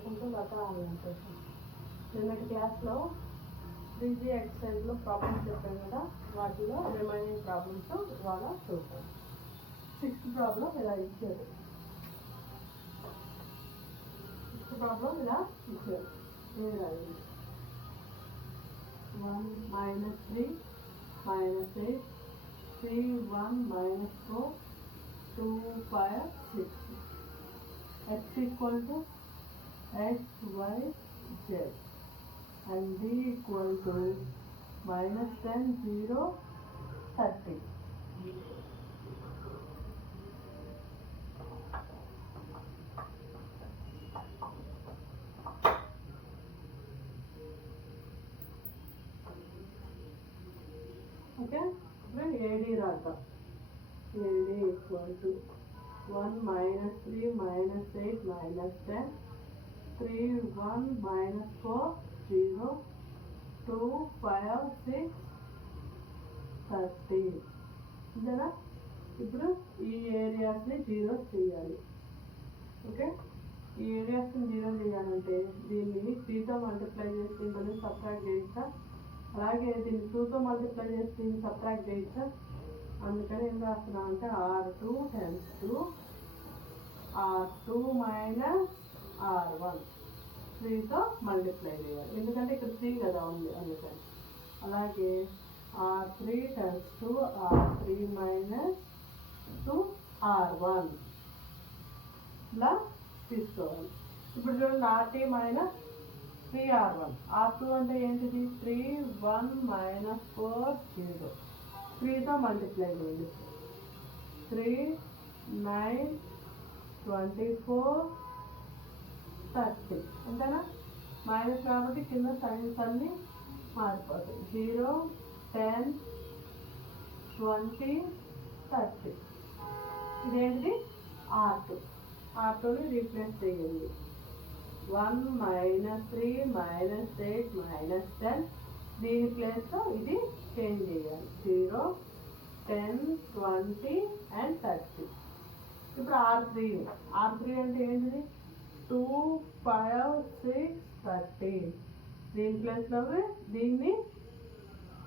Welcome to Latha online session. నిన్నటి క్లాస్లో 3G ఎక్సర్సైజ్లో problems చెప్పాను కదా, వాటిలో రిమైనింగ్ ప్రాబ్లమ్స్ ఇవాళ చూద్దాం. 6th ప్రాబ్లం ఇలా ఇచ్చారు. 6th ప్రాబ్లం ఇలా ఇచ్చారు. ఏం రాయండి? 1 - 3 - 8 3 1 - 4 2 5 6. X equal to x, y, z and b equal to -10 0 30. Okay, then AD రాద్దాం. AD equal to 1 - 3 - 8 - 10 3 1 - 4 0 2 5 6 30. ఇంతేనా? ఇప్పుడు ఈ ఏరియాస్ని జీరో చేయాలి. ఓకే, ఈ ఏరియాస్ని జీరో చేయాలంటే దీన్ని 3తో మల్టిప్లై చేసి దీంట్లో సబ్ట్రాక్ట్ చేయొచ్చా? అలాగే దీన్ని 2తో మల్టిప్లై చేసి దీన్ని సబ్ట్రాక్ట్ చేయొచ్చా? అందుకని ఏం రాస్తున్నాం అంటే R2 tends to R2 - R1 3తో multiply చేయాలి, ఎందుకంటే ఇక్కడ 3 కదా ఉంది అందుకని. అలాగే R3 tends to R3 - 2R1 ఇలా తీసుకోవాలి. ఇప్పుడు చూడండి, RT - 3R1. R2 అంటే ఏంటిది? 3 1 - 4 0. 3తో మల్టిప్లై చేయండి. 3 9 24 30. అంతేనా? మైనస్ కాబట్టి కింద సైన్స్ అన్నీ మారిపోతాయి. 0 10 20 30. ఇదేంటిది? R2. R2ని రీప్లేస్ చేయండి. 1 - 3 - 8 - 10. దీని ప్లేస్లో ఇది చేంజ్ చేయాలి. 0 10 20 and 30. ఇప్పుడు R3 అంటే ఏంటిది? 2 5 6 30. దీని ప్లేస్లో దీన్ని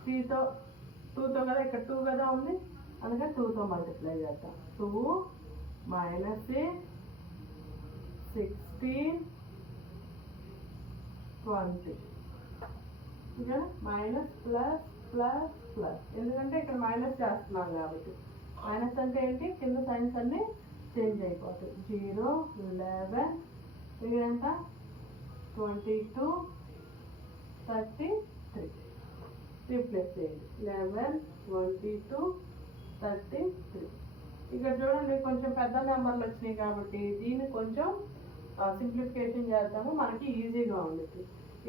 2తో కదా, ఇక్కడ 2 కదా ఉంది, అందుకని 2తో మల్టిప్లై చేద్దాం. 2 - 6 16 20. ఇంకా మైనస్ ప్లస్ ప్లస్ ప్లస్, ఎందుకంటే ఇక్కడ మైనస్ చేస్తున్నాం కాబట్టి. మైనస్ అంటే ఏంటి? కింద సైన్స్ అన్నీ చేంజ్ అయిపోతాయి. 0 11 ఇదంతా 22 33. రీప్లేస్ చేయండి. 11 22 33. ఇక్కడ చూడండి, కొంచెం పెద్ద నెంబర్లు వచ్చినాయి కాబట్టి దీన్ని కొంచెం సింప్లిఫికేషన్ చేద్దాము, మనకి ఈజీగా ఉంటుంది.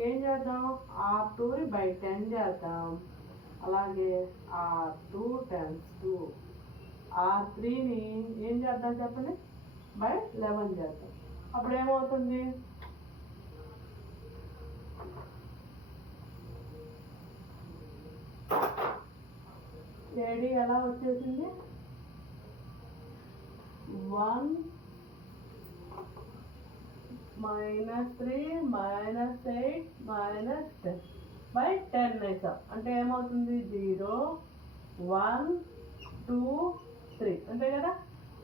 ఏం చేద్దాం? R2ని by 10 చేద్దాం. అలాగే R2 tends to R3ని ఏం చేద్దాం చెప్పండి? by 11 చేద్దాం. అప్పుడు ఏమవుతుంది? ఏడి ఎలా వచ్చేసింది? 1 - 3 - 8 - 10 by 10 వేసాం అంటే ఏమవుతుంది? 0 1 2 3. అంతే కదా?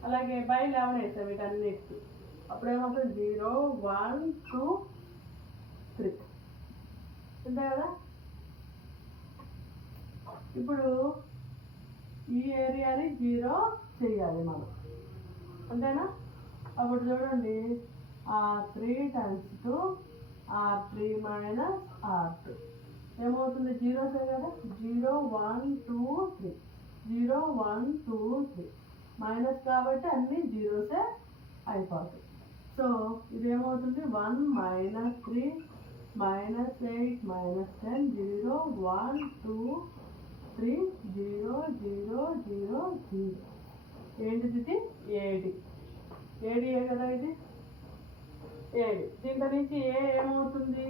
అలాగే by 11 వేసాం వీటన్నిటికి, అప్పుడు ఏమవుతుంది? 0 1 2 3. అంతే కదా? ఇప్పుడు ఈ ఏరియాని జీరో చేయాలి మనం, అంతేనా? అప్పుడు చూడండి, R3 tends to R3 - R2 ఏమవుతుంది? జీరోసే కదా. 0 1 2 3 0 1 2 3. మైనస్ కాబట్టి అన్నీ జీరోసే అయిపోతాయి. సో ఇదేమవుతుంది? 1 - 3 - 8 - 10 0 1 2 3 0 0 0 0. ఏంటిది? ఏడి. ఏడియే కదా ఇది? ఏడి. దీంట్లో నుంచి ఏమవుతుంది?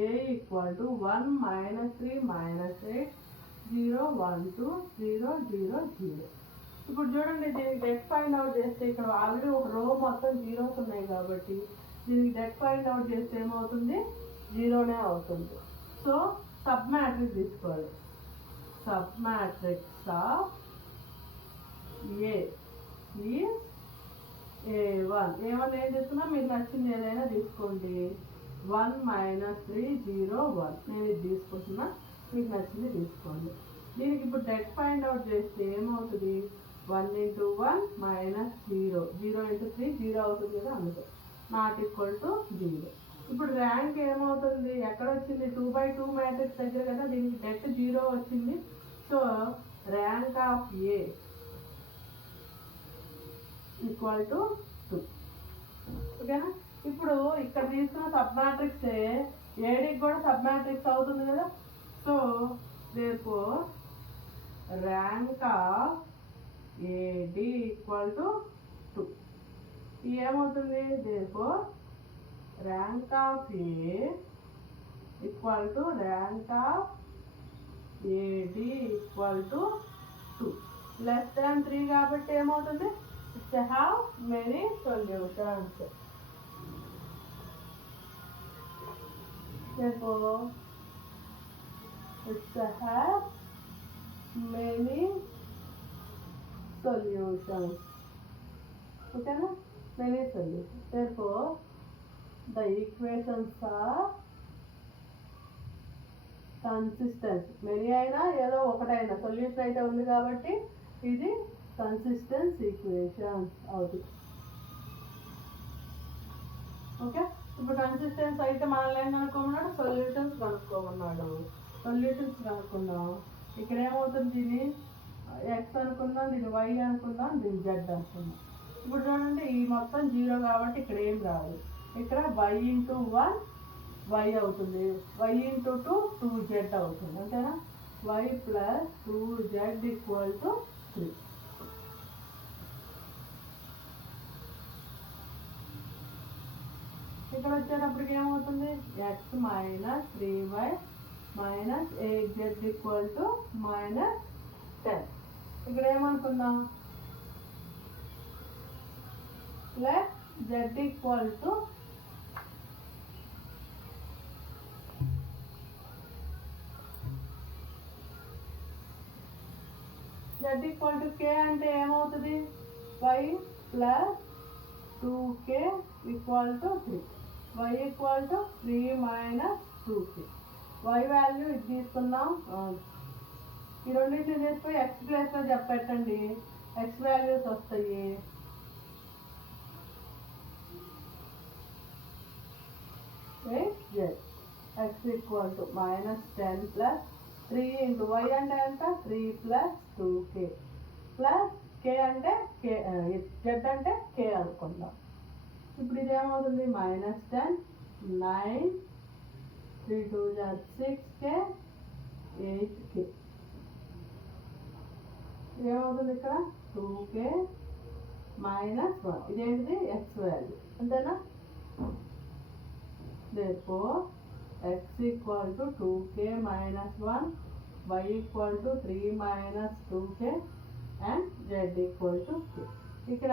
A equal to 1 - 3 - 8 0 1 2 0 0 0. ఇప్పుడు చూడండి, దీనికి x ఫైండ్ అవుట్ చేస్తే ఇక్కడ ఆల్రెడీ ఒక రో మొత్తం జీరోస్ ఉన్నాయి కాబట్టి దీనికి డెట్ ఫైండ్ అవుట్ చేస్తే ఏమవుతుంది, జీరోనే అవుతుంది. సో సబ్ మ్యాట్రిక్స్ తీసుకోవాలి. Sub matrix of A is A1. A1 ఏం తీసుకున్నా మీకు నచ్చింది ఏదైనా తీసుకోండి. 1 - 3 0 1 నేను ఇది తీసుకుంటున్నా, మీకు నచ్చింది తీసుకోండి. దీనికి ఇప్పుడు డెట్ ఫైండ్ అవుట్ చేస్తే ఏమవుతుంది, 1 × 1 - 0 0 × 3 0 అవుతుంది కదా, అందుకే నాట్ ఈక్వల్ టు 0. ఇప్పుడు ర్యాంక్ ఏమవుతుంది, ఎక్కడ వచ్చింది, 2/2 మ్యాట్రిక్స్ దగ్గర కదా, దీనికి డెట్ 0 వచ్చింది. So rank of A equal to 2. ఓకేనా. ఇప్పుడు ఇక్కడ తీసుకున్న సబ్ మ్యాట్రిక్స్ ఏడికి కూడా సబ్ మ్యాట్రిక్స్ అవుతుంది కదా. So therefore rank of A D equal to 2. ఏమవుతుంది, therefore rank of A equal to rank of A D equal to 2. Less than 3 కాబట్టి ఏమవుతుంది, it's a have many solutions. Therefore it's a have many solutions. Okay na, many solutions. Therefore the equations are consistent. many అయినా ఏదో ఒకటైనా solution అయితే ఉంది కాబట్టి ఇది consistence equations అవుతుంది. ఓకే. ఇప్పుడు కన్సిస్టెన్స్ అయితే మనల్ని ఏం కనుక్కోమన్నాడు, సొల్యూషన్స్ కనుక్కోమన్నాడు. సొల్యూషన్స్ కనుక్కుందాం. ఇక్కడ ఏమవుతుంది, దీన్ని ఎక్స్ అనుకుందాం, దీన్ని వై అనుకుందాం, దీన్ని జెడ్ అనుకుందాం. ఇప్పుడు చూడండి, ఈ మొత్తం 0 కాబట్టి ఇక్కడ ఏం రాదు. ఇక్కడ y × 1 y అవుతుంది, y × 2 2z అవుతుంది. అంతేనా, y + 2z ఈక్వల్ టు 3. ఇక్కడ వచ్చేటప్పటికి ఏమవుతుంది, x - 3y - 8z equal to -10. ఇక్కడ ఏమనుకుందాం, plus z equal to k అంటే ఏమవుతుంది, y + 2k equal to 3. y equal to 3 - 2k. y value ఇది తీసుకుందాం. ఈ రెండింటిని తీసుకొని ఎక్స్ ప్లేస్లో చెప్పండి, ఎక్స్ వాల్యూస్ వస్తాయి. x ఈక్వల్ టు -10 + 3 × y అంటే ఎంత, 3 + 2k ప్లస్ k అంటే k, z అంటే k అనుకుందాం. ఇప్పుడు ఇది ఏమవుతుంది, -10 9 3 2 6k 8k. ఏమవుతుంది, ఇక్కడ 2k - 1. ఇదేంటిది, ఎక్స్ వాల్యూ. అంతేనా. therefore x equal to 2k - 1, y equal to 3 - 2k and z equal to k. ఇక్కడ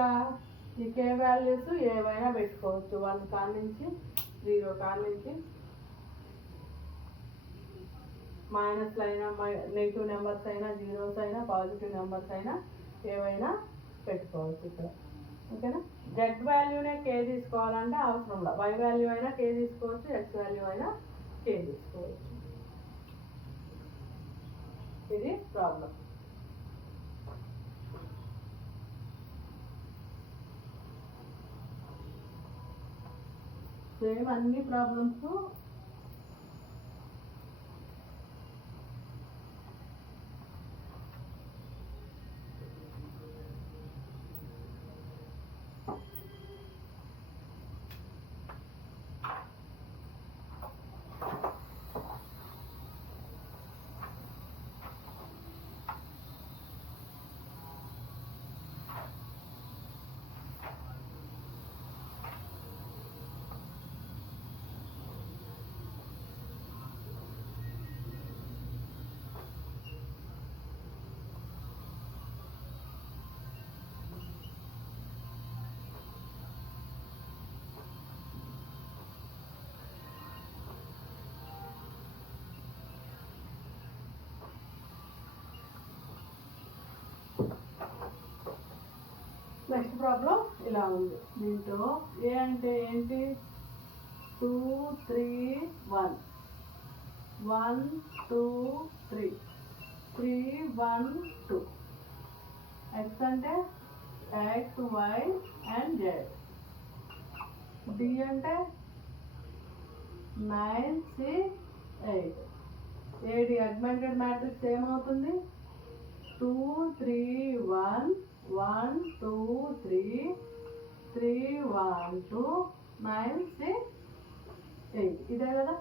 ఈ k వాల్యూస్ ఏవైనా పెట్టుకోవచ్చు, 1 కాడ నుంచి 0 కాడ నుంచి, మైనస్లు అయినా నెగిటివ్ నెంబర్స్ అయినా జీరోస్ అయినా పాజిటివ్ నెంబర్స్ అయినా ఏవైనా పెట్టుకోవచ్చు ఇక్కడ. ఓకేనా. జెడ్ వాల్యూనే k తీసుకోవాలంటే అవసరం లేదు, y వాల్యూ అయినా k తీసుకోవచ్చు, x వాల్యూ అయినా k తీసుకోవచ్చు. ఇది ప్రాబ్లం. సేమ్ అన్ని ప్రాబ్లమ్స్ నెక్స్ట్ ప్రాబ్లం ఇలా ఉంది. దీంట్లో ఏ అంటే ఏంటి, 2 3 1 1 2 3 3 1 2. x అంటే x y and z. d అంటే 9 6 8. ఏడి అగ్మెంటెడ్ మ్యాట్రిక్స్ ఏమవుతుంది, 2 3 1 1 2 3 3 1 2 9 6 8. ఇదే కదా.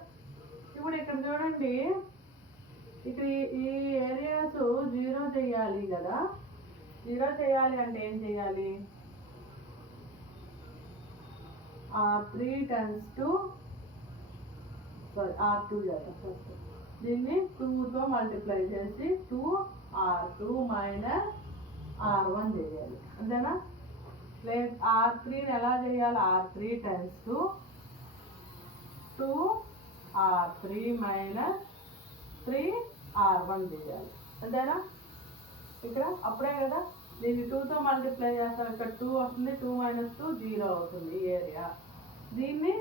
ఇప్పుడు ఇక్కడ చూడండి, ఇక్కడ ఈ ఏరియాస్ 0 చేయాలి కదా. 0 చేయాలి అంటే ఏం చేయాలి, R3 టెన్స్ టు R2 చేద్దాం ఫస్ట్. దీన్ని 2తో మల్టిప్లై చేసి 2R2 మైనస్ R1 చేయాలి, అంతేనా. లేదు, R3ని ఎలా చేయాలి, R3 tends to 2R3 minus 3R1 చేయాలి, అంతేనా. ఇక్కడ అప్పుడే కదా, దీన్ని 2తో మల్టిప్లై చేస్తాం, ఇక్కడ 2 వస్తుంది, 2 మైనస్ 2 0 అవుతుంది ఈ ఏరియా. దీన్ని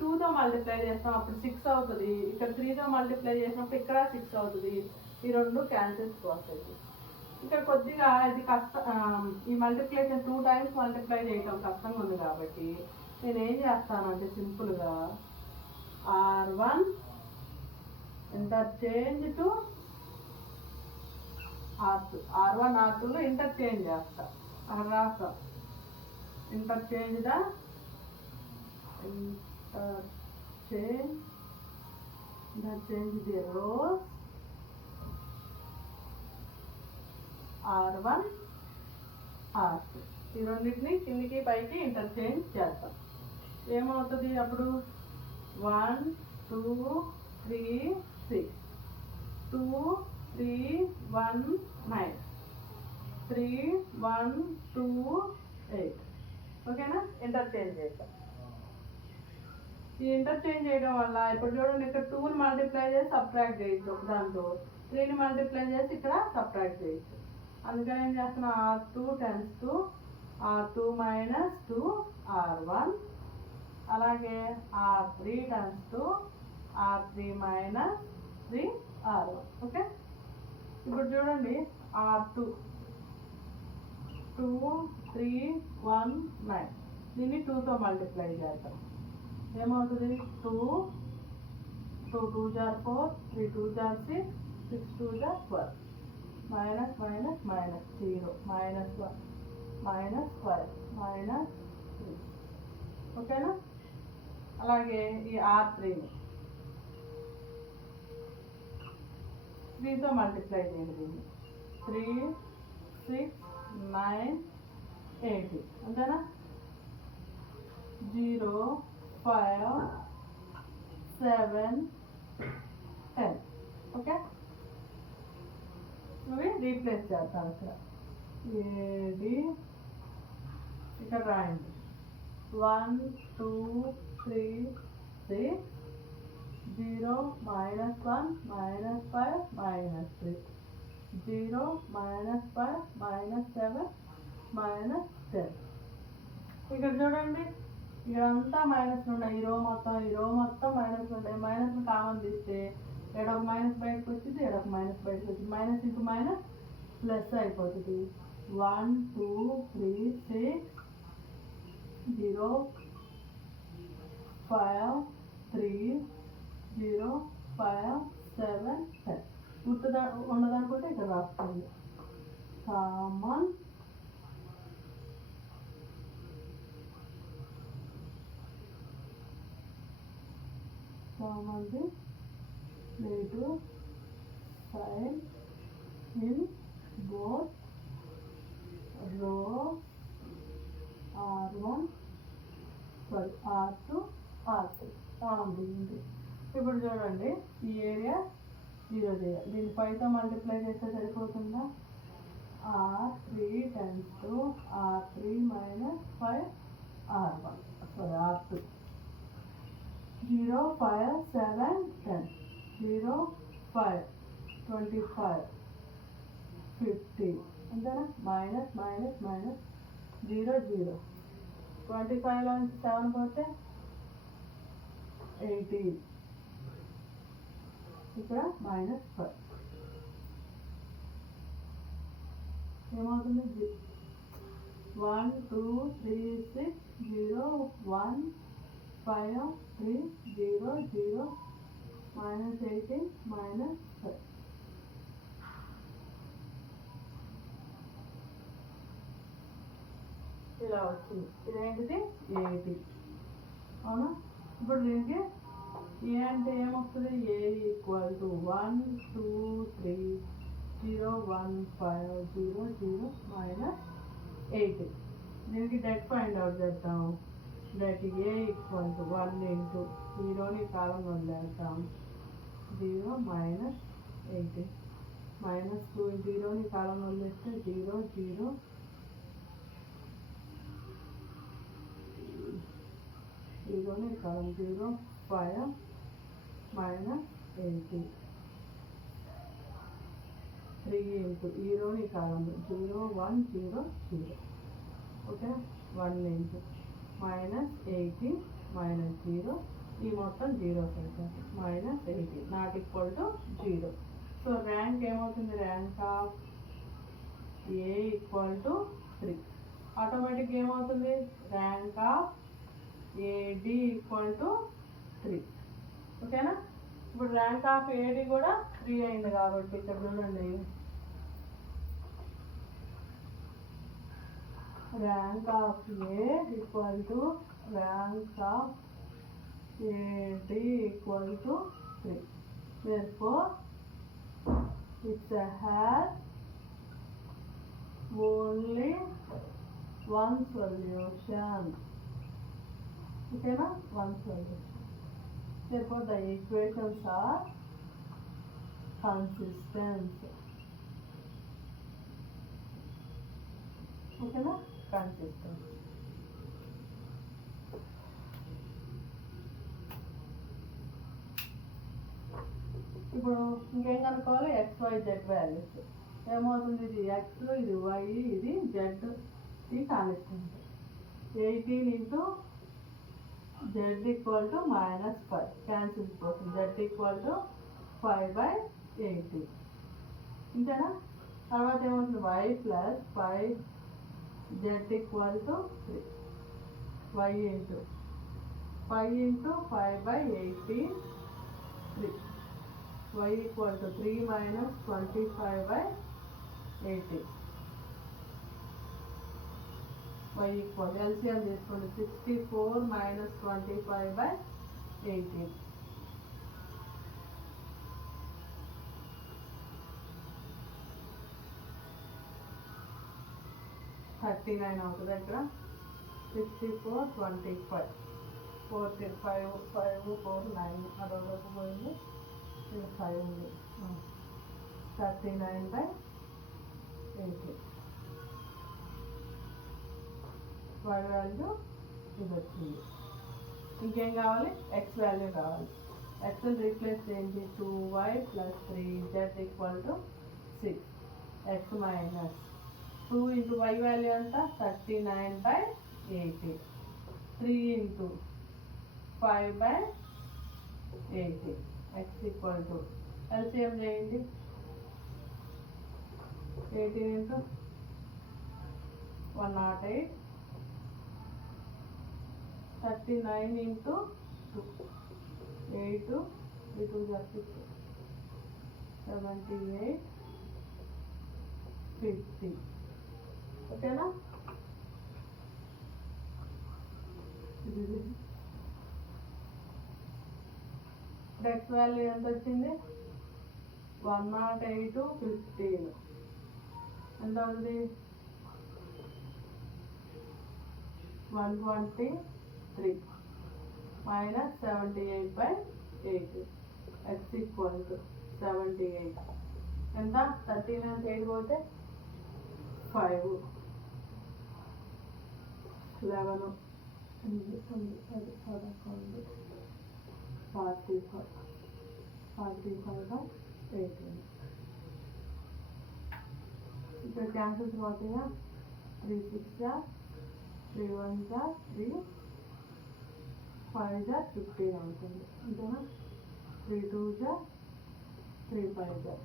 2తో మల్టిప్లై చేస్తాం, అప్పుడు 6 అవుతుంది. ఇక్కడ 3తో మల్టిప్లై చేసినప్పుడు ఇక్కడ 6 అవుతుంది. ఈ రెండు క్యాన్సిల్స్ వస్తాయి. ఇక్కడ కొద్దిగా ఇది ఈ మల్టిప్లికేషన్ 2 టైమ్స్ మల్టిప్లై చేయటం కష్టంగా ఉంది కాబట్టి నేను ఏం చేస్తానంటే సింపుల్గా R1 interchange to R2, R1 R2లో interchange చేస్తా. అక్కడ రాస్తా, interchange the rose R1 R2. ఈ రెండింటిని కిందికి పైకి ఇంటర్చేంజ్ చేస్తాం. ఏమవుతుంది అప్పుడు, 1 2 3 6 2 3 1 9 3 1 2 8. ఓకేనా. ఇంటర్చేంజ్ చేస్తాం. ఈ ఇంటర్చేంజ్ చేయడం వల్ల ఇప్పుడు చూడండి, ఇక్కడ 2ని మల్టిప్లై చేసి సబ్ట్రాక్ట్ చేయొచ్చు, ఒక దాంతో 3ని మల్టిప్లై చేసి ఇక్కడ సబ్ట్రాక్ట్ చేయొచ్చు. అందుకని ఏం చేస్తున్నా, R2 tends to R2 minus 2 R1, అలాగే R3 tends to R3 minus 3 R1. Okay. ఇప్పుడు చూడండి, R2 2 3 1 9, దీన్ని 2తో మల్టిప్లై చేద్దాం. ఏమవుతుంది, 2 2 2 జార్ 4 3 2 జార్ 6 6 2 జార్ 12 minus minus minus 0 minus 1 minus 5 minus 3. ఓకేనా. అలాగే ఈ R3ని 3తో మల్టిప్లై చేయండి. దీన్ని 3 6 9 80, అంతేనా. 0 5 7 10. ఓకే. ఇవి రీప్లేస్ చేస్తాం. ఇక్కడ ఏది ఇక్కడ రాయండి, 1 2 3 6 0 minus 1 minus 5 minus 3 0 minus 5 minus 7 minus 10. ఇక్కడ చూడండి, ఇక్కడంతా మైనస్ ఉన్నాయి. ఈ రో మొత్తం మైనస్ ఉంటాయి. మైనస్ కామన్ తీస్తే ఎడొక మైనస్ బయటకు వచ్చింది, ఎడొక మైనస్ బయటకు వచ్చింది. మైనస్ ఇంటూ మైనస్ ప్లస్ అయిపోతుంది. 1 2 3 6 0 5 3 0 5 7 10. గుర్తుదా ఉన్నదనుకుంటే ఇక్కడ రాసుకోండి. కామన్ కామన్ది negative sign in both row R1 R2 R3 common ఉంది. ఇప్పుడు చూడండి, ఈ ఏరియా 0 చేయాలి. దీన్ని 5తో మల్టిప్లై చేస్తే సరిపోతుందా, R3 tends to R3 minus 5 R1 R2 0 5 7 10 0 5 25 50, అంతేనా. Minus minus minus 0 0. 25లో 7 పోతే 18. ఇక్కడ -5 ఏమవుతుంది? 1 2 3 6 0 1 5 3 0 0 -18 -5. ఇలా వచ్చింది. ఇదేంటిది? 80. అవునా? ఇప్పుడు దీనికి ఏ అంటే ఏమొస్తుంది? ఏ ఈక్వల్ టు 1 2 3 0 1 5 0 0 -80. దీనికి డెట్ ఫైండ్ అవుట్ చేద్దాం. Det A equal to 1 into 0ని కాలం వదిలేద్దాం. 0 -80 -2 0ని కాలం వదిలేస్తే 0 0 0ని కాలం 0 5 -80 3 ఇంటూ 0ని కాలం 0 1 0 0. ఓకే, 1 ఇంటూ -80 -0 ఈ మొత్తం 0 అవుతుంది. -80 not equal to 0. So rank ఏమవుతుంది? Rank of A equal to 3. Automatic ఏమవుతుంది? Rank of A D equal to 3. ఓకేనా? ఇప్పుడు ర్యాంక్ ఆఫ్ ఏడి కూడా 3 అయింది కాబట్టి ఇక్కడ చూడండి, rank of A equal to rank of A D equal to 3. Therefore, it has only one solution. ఓకేనా? one solution. Therefore, the equations are consistent. ఓకేనా? consistent. ఇప్పుడు ఇంకేం కనుక్కోవాలి? XYZ values. ఏమవుతుంది? ఇది X, ఇది Y, ఇది Z, ఇది constant. 18 into Z equal to -5 cancel పోతుంది. Z equal to 5/80. ఇంతేనా? తర్వాత ఏమవుతుంది? Y plus 5 Z equal to 3. Y into 5 into 5/80 3. Y equal to 3 - 25/80. Y equal LCM తీసుకోండి. 64 - 25/80. 39 అవుతుంది. ఇక్కడ 64 25 45 5 4 9 అదొకటి పోయింది. 5 ఉంది. 39/80. Y వాల్యూ ఇది వచ్చింది. ఇంకేం కావాలి? X వాల్యూ కావాలి. Xని రీప్లేస్ చేయండి. 2Y + 3Z equal to 6. X minus 2 into Y value ఎంత? 39/80. 3 into 5/80. X equal to LCM చేయండి. 18 ఇంటూ 108. 39 ఇంటూ 2 8 2 78 50. ఓకేనా? X వాల్యూ ఎంత వచ్చింది? 108 15 ఎంత ఉంది? 123 -78/8. X ఈక్వల్ టు 78 ఎంత? 13 నుంచి 8 పోతే 5 11 45/18. ఇక్కడ క్యాన్సిల్స్ పోతాయా? 3 6 3 1 3, 5 15 అవుతుంది అంతేనా. 3 2 3 5 x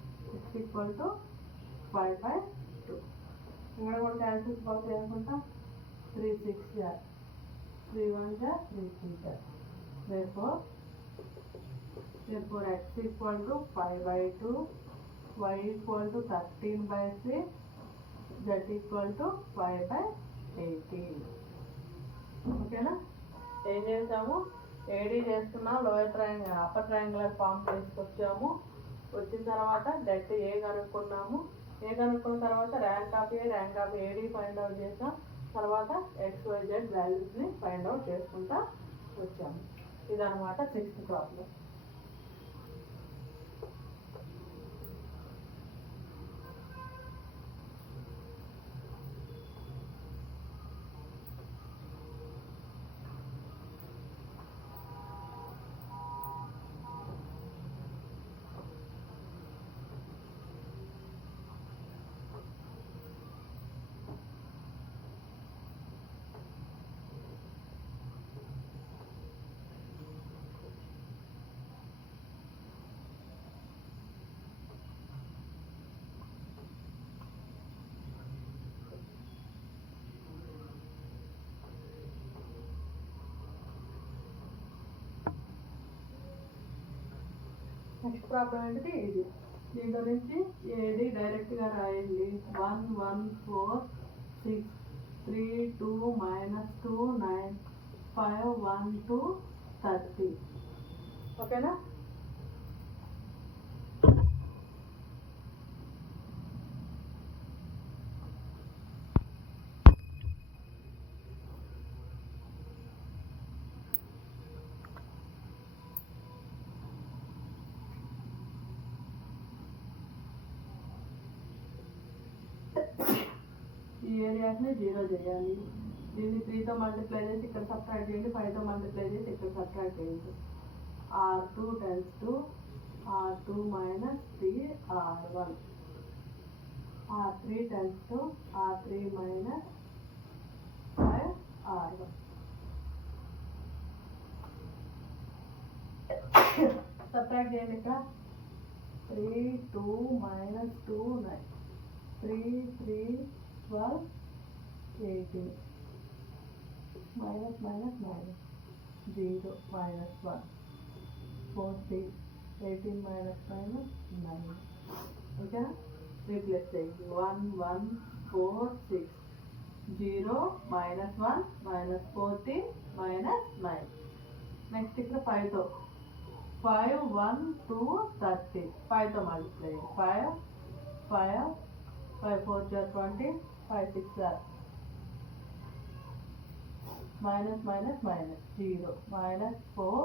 ఈక్వల్ టు 5 by 2. ఇక్కడ కూడా క్యాన్సిల్స్ పోతాయి అనుకుంటా. 3 6 3 1 3 3. Therefore x equal to 5 by 2, y equal to 13 by 6, z equal to 5 by 18. ఓకేనా. ఏం చేసాము, ఏడీ చేసుకున్నాం, lower triangle upper triangular form తీసుకొచ్చాము. వచ్చిన తర్వాత డెట్ ఏ కనుక్కున్నాము. ఏ కనుక్కున్న తర్వాత rank of AD find out చేసాం. తర్వాత XYZ వాల్యూస్ని ఫైండ్ అవుట్ చేసుకుంటా వచ్చాము. ఇదనమాట 6th ప్రాబ్లం. నెక్స్ట్ ప్రాబ్లం ఏంటిది ఇది. దీని గురించి ఏది డైరెక్ట్గా రాయండి. 1 1 4 6 3 2 -2 9 5 1 2 30. ఓకేనా. ఈ ఏరియాస్ని 0 చేయాలి. దీన్ని 3తో మల్టిప్లై చేసి ఇక్కడ సబ్ట్రాక్ట్ చేయండి. 5తో మల్టిప్లై చేసి ఇక్కడ సబ్ట్రాక్ట్ చేయండి. R2 × 2 R2 - 3 R1. R3 × 2 R3 - 5 R1. Subtract చేయండి. ఇక్కడ 3 2 - 2 9 3 3 12 18 -, -, -, 0 -1 40 18 - 9. ఓకేనా. రీప్లేస్ చేయండి. 1 1 4 6 0 -1 -14 -9. నెక్స్ట్ ఇక్కడ 5తో 5 1 2 30. 5తో మల్టిప్లై 5 5 5 4 20 5 6 -, -, 0 -4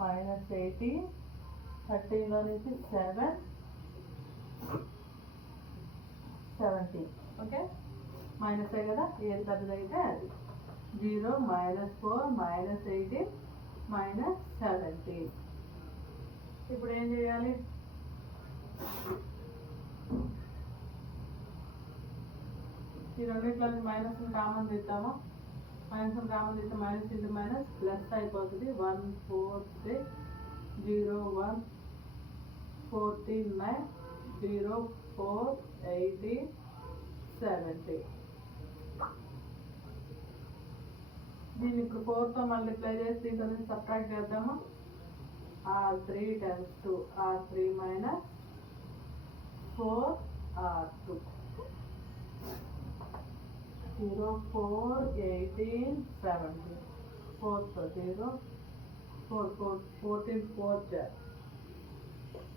-18 13లో నుంచి 7 17. ఓకే. మైనసే కదా, ఏది పెద్దదైతే అది. 0 -4 -18 -17. ఇప్పుడు ఏం చేయాలి, ఈ రెండిట్లో మైనస్ కామన్ తీద్దామా. మైనస్ కామన్ తీస్తే మైనస్ ఇంటూ మైనస్ ప్లస్ అయిపోతుంది. 1 4 6 0 1 14 9 0 4 18 17. దీన్ని ఇప్పుడు 4తో మల్టిప్లై చేసి దీంతో నుంచి సబ్ట్రాక్ట్ చేద్దామా. R3 × 2 R3 - 4 R2 0 4 18 17. 4తో 0 4 4 14 4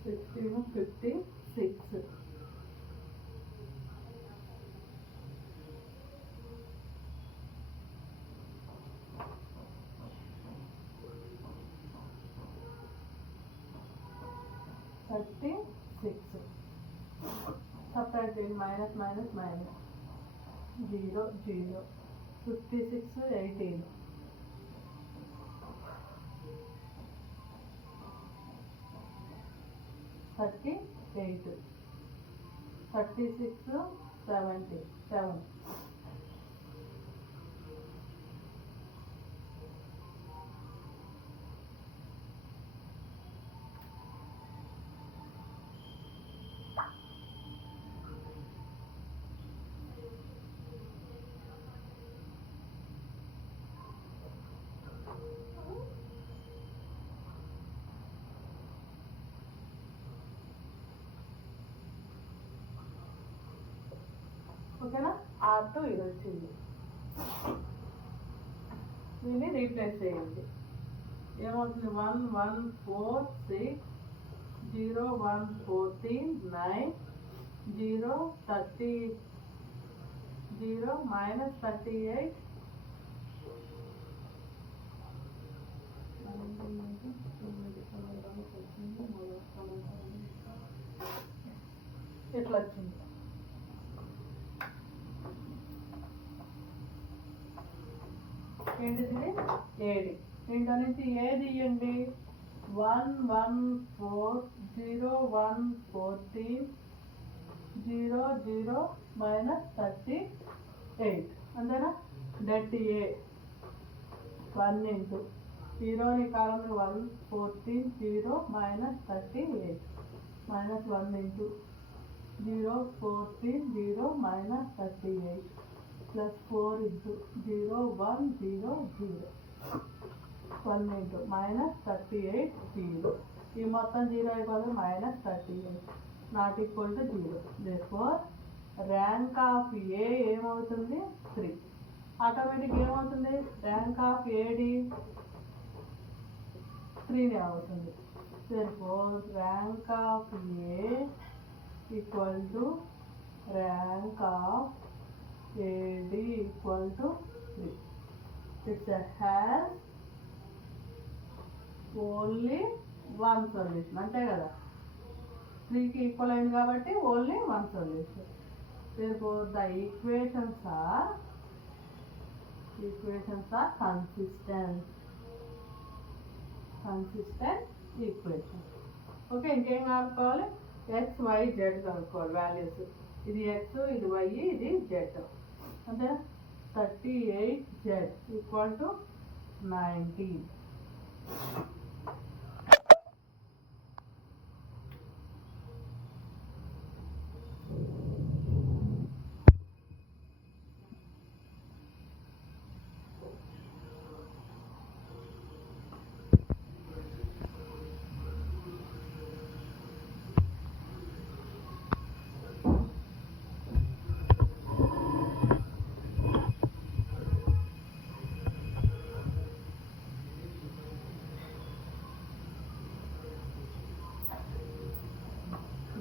16 56. సబ్ట్రాక్ట్ చేయండి. -, -, 0 0 56 18 38 36 70 7 పార్ట్ ఇది వచ్చింది. దీన్ని రీప్లేస్ చేయండి. ఏమవుతుంది? 1 1 4 6 0 1 14 9 0 30 0 minus 38 ఇట్లా వచ్చింది. ఏంటిది? ఏడి. దీంట్లో నుంచి ఏది ఇవ్వండి? 1 1 4 0 1 14 0 0 minus 38 అంతేనా? డెట్ ఏ 1 ఇంటూ 0ని కాలంలో 1 14 0 minus 38 minus 1 into 0 14 0 minus 38 plus 4 into 0 1 0 0 1 into minus 38 0. ఈ మొత్తం 0 అయిపోతుంది minus 38 not equal to 0. Therefore rank of A ఏమవుతుంది? 3. ఆటోమేటిక్ ఏమవుతుంది? ర్యాంక్ ఆఫ్ ఏడి 3 అవుతుంది. Therefore rank of A equal to rank of AD equal to 3. It has only one solution. అంతే కదా? 3కి equal అయింది కాబట్టి only one solution. Therefore the equations are consistent equations. Okay, ఇంకేం కనుక్కోవాలి? x y z కనుక్కోవాలి values. ఇది x, ఇది y, ఇది z. అంటే 38z equal to 90.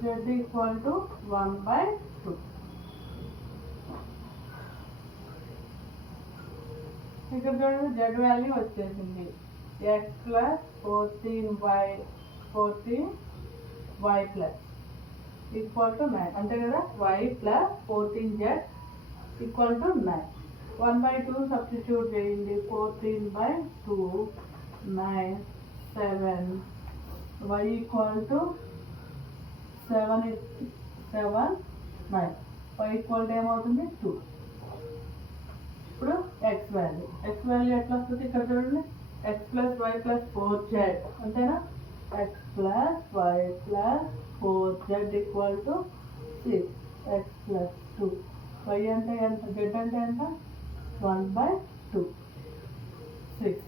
Z equal to 1/2. ఇక్కడ చూడండి, z వాల్యూ వచ్చేసింది x plus 14y plus equal to 9. అంతే కదా? y plus 14z equal to 9. 1/2 substitute చేయండి. 14/2 9 7 y equal to 7 9. y equal to ఏమవుతుంది? 2. ఇప్పుడు x వాల్యూ ఎట్లా వస్తుంది? ఇక్కడ చూడండి, x plus y plus 4z అంతేనా? x plus y plus 4z equal to 6. x plus 2. y అంటే ఎంత? z అంటే ఎంత? 1/2 6.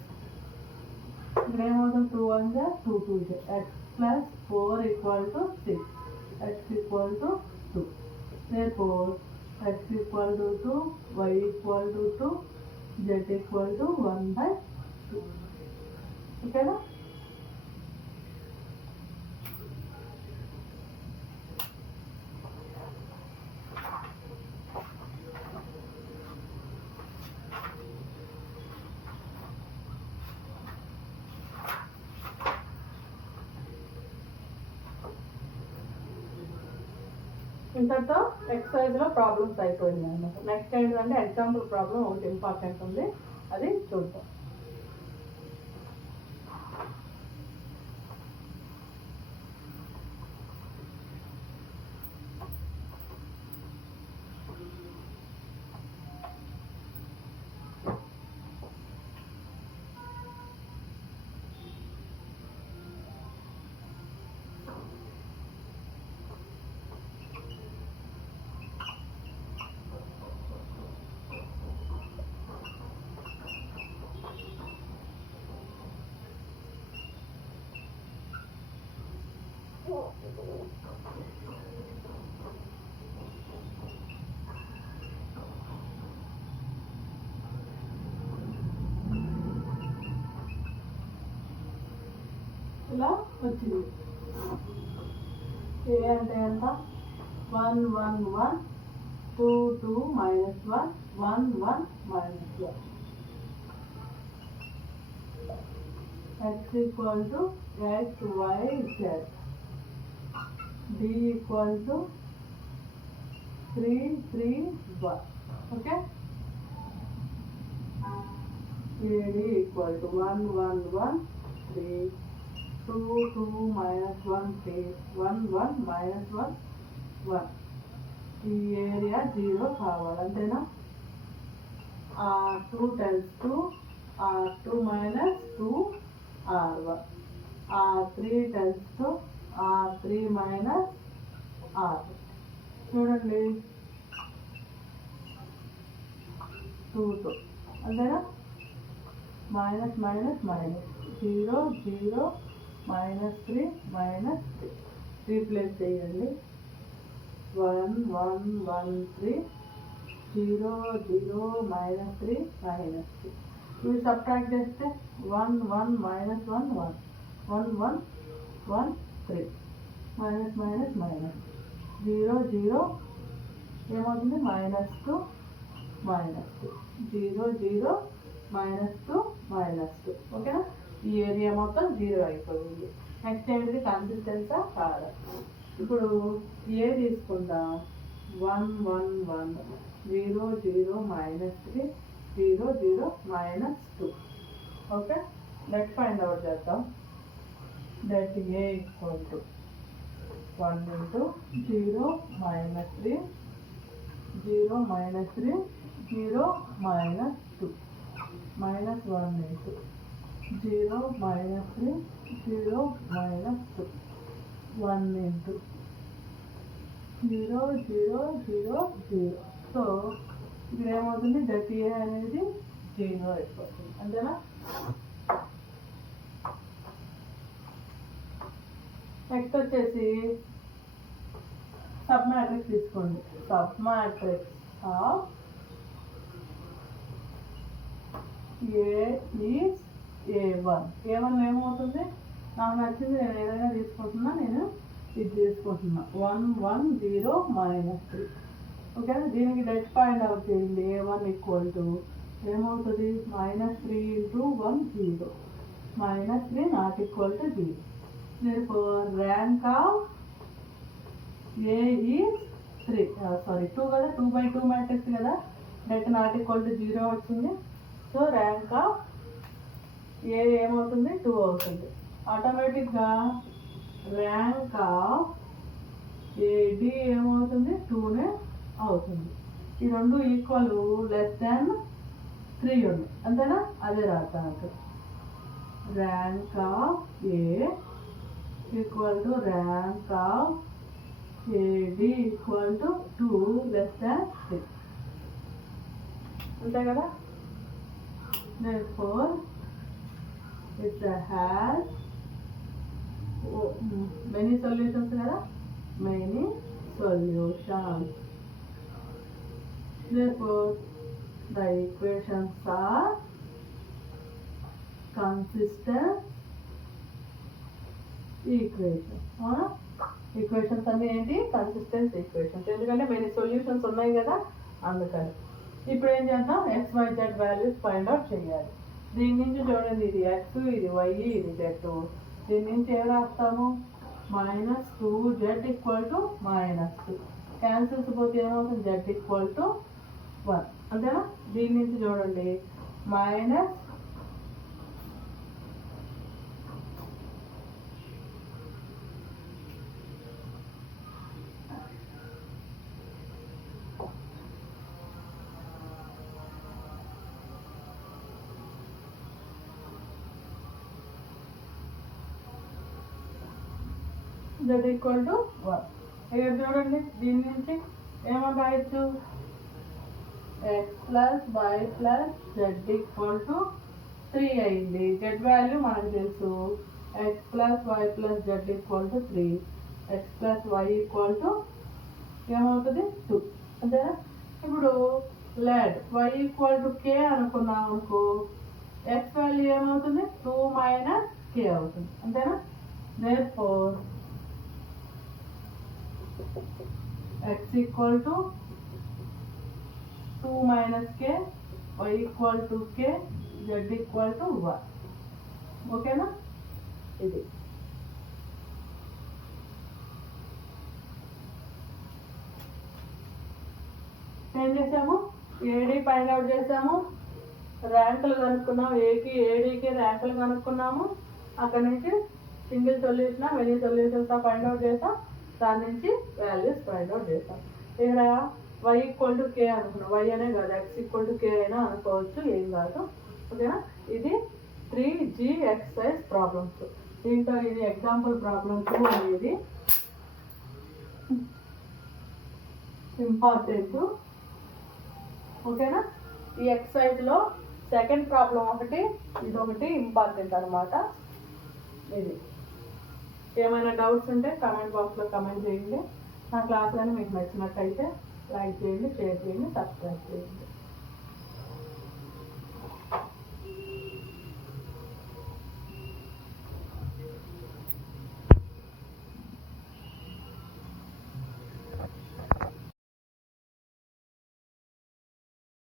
ఇక్కడ ఏమవుతుంది? 2 1 2 2 x plus 4 equal to 6. x equal to 2. Therefore x equal to 2, y equal to 2, z equal to 1/2. ఓకేనా? ఇంతటితో ఎక్సర్సైజ్లో problems అయిపోయింది అన్నమాట. నెక్స్ట్ ఏంటంటే ఎగ్జాంపుల్ ప్రాబ్లం ఒకటి ఇంపార్టెంట్ ఉంది, అది చూద్దాం. ఇలా వచ్చింది. ఏ అంటే ఎంత? 1 1 1 2 2 -1 1 1 -1. x equal to x y z. d equal to 3 3 1. Okay. AD equal to 1 1 1 3 2 2 -1 3 1 1 -1 1. ఈ ఏరియా 0 కావాలి అంతేనా? 2 times 2 2 - 2 R1. 3 times 2 3 - R. చూడండి 2 అంతేనా? మైనస్ మైనస్ మైనస్ 0 0 -3 -3 రీప్లేస్ చేయండి. 1 1 1 3 0 0 -3 -3. ఇవి సబ్ట్రాక్ట్ చేస్తే 1 1 -1 1 1 1 1 3 మైనస్ మైనస్ మైనస్ 0 0 ఏమవుతుంది? -2 -2 0 0 -2 -2. ఓకేనా? ఈ ఏరియా మొత్తం 0 అయిపోయింది. నెక్స్ట్ ఏంటిది? కన్సిస్టెన్సా కాదా? ఇప్పుడు ఏ తీసుకుందాం. 1 1 1 0 0 -3 0 0 -2. ఓకే, లెట్ ఫైండ్ అవుట్ చేద్దాం. That A equal to 1 into 0 -3 0 -3 0 -2 -1 into 0 -3 0 -2 1 into 0 0 0 0. So ఇక్కడ ఏమవుతుంది? దట్ ఏ అనేది 0 అయిపోతుంది అంతేనా? నెక్స్ట్ వచ్చేసి సబ్ మ్యాట్రిక్స్ తీసుకోండి. Sub matrix of A is A1. A1 ఏమవుతుంది? నాకు నచ్చింది నేను ఏదైనా తీసుకుంటున్నా. నేను ఇది తీసుకుంటున్నా 1 1 0 -3. ఓకేనా? దీనికి డెట్ ఫైండ్ అవుట్ చేయండి. A1 ఈక్వల్ టు ఏమవుతుంది? -3 into 1 0 -3 not equal to 0. Therefore rank of A is 3. Sorry 2 కదా, 2/2 మ్యాట్రిక్స్ కదా, డెట్ నాట్ ఈక్వల్ టు 0 వచ్చింది. సో ర్యాంక్ ఆఫ్ ఏ ఏమవుతుంది? 2 అవుతుంది. ఆటోమేటిక్గా ర్యాంక్ ఆఫ్ ఏడి ఏమవుతుంది? 2నే అవుతుంది. ఈ రెండు ఈక్వల్ <3 ఉంది అంతేనా? అదే రాస్తాను. Rank of A equal to rank of A D equal to 2 <3 అంతే కదా? Therefore it has many solutions కదా, many solutions. Therefore the equations are consistent equations. Equations అన్నీ ఏంటి? Consistent equations. ఎందుకంటే మెనీ సొల్యూషన్స్ ఉన్నాయి కదా, అందుకని. ఇప్పుడు ఏం చేద్దాం? XYZ వాల్యూస్ ఫైండ్ అవుట్ చేయాలి. దీని నుంచి చూడండి, ఇది x, ఇది y, ఇది z. దీని నుంచి ఏం రాస్తాము? -2z = -2. క్యాన్సిల్స్ పోతే ఏమవుతుంది? z = 1 అంతేనా? దీని నుంచి చూడండి మైనస్ z = 1. ఇక్కడ చూడండి, దీని నుంచి ఏమని రాయొచ్చు? x + y + z = 3 అయింది. z వాల్యూ మనకు తెలుసు. x + y + z = 3. x + y = ఏమవుతుంది? 2 అంతేనా? ఇప్పుడు లెట్ y = k అనుకున్నాం అనుకో, x వాల్యూ ఏమవుతుంది? 2 - k అవుతుంది అంతేనా? Therefore, x equal to 2 minus k, y equal to k, z equal to 1. ఓకేనా? ఇది ఏం చేసాము? ఏడి ఫైండ్ అవుట్ చేసాము, ర్యాంకులు కనుక్కున్నాము, ఏకి ఏడీకి ర్యాంకులు కనుక్కున్నాము. అక్కడ నుంచి single solution many solutions find out చేసాం. దాని నుంచి వాల్యూస్ ఫైండ్ అవుట్ చేసాం. ఇక్కడ y ఈక్వల్ టు కే అనుకున్నాం. y అనే కాదు, x ఈక్వల్ టు కే అయినా అనుకోవచ్చు, ఏం కాదు. ఓకేనా? ఇది 3G ఎక్సర్సైజ్ ప్రాబ్లమ్స్. దీంట్లో ఇది ఎగ్జాంపుల్ ప్రాబ్లమ్ 2 అనేది ఇంపార్టెంట్. ఓకేనా? ఈ ఎక్సర్సైజ్లో సెకండ్ ప్రాబ్లం ఒకటి, ఇదొకటి ఇంపార్టెంట్ అనమాట. ఇది ఏమైనా డౌట్స్ ఉంటే కామెంట్ బాక్స్లో కామెంట్ చేయండి. నా క్లాస్ కానీ మీకు నచ్చినట్టయితే లైక్ చేయండి, షేర్ చేయండి, సబ్స్క్రైబ్ చేయండి.